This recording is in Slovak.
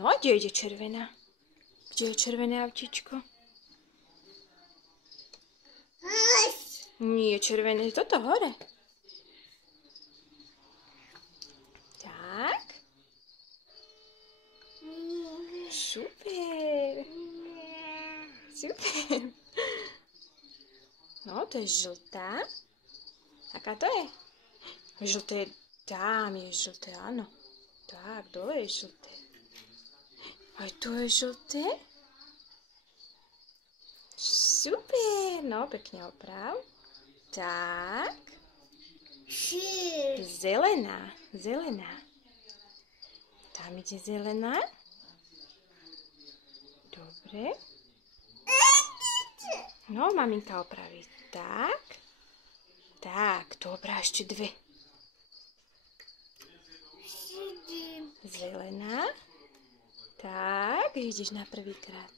No a kde ide červená? Kde je červené autíčko? Nie, červené je toto hore. Tak. Super. Super. No, to je žltá. Aká to je? Žlté, tam je žlté, áno. Tak, dole je žlté. Aj tu je žlté. Super, no, pekne oprav. Tak. Zelená, zelená. Tam ide zelená. Dobre. No, maminka opraví. Tak. Tak, dobrá, ešte dve. Zelená. Tak, ideš na prvýkrát.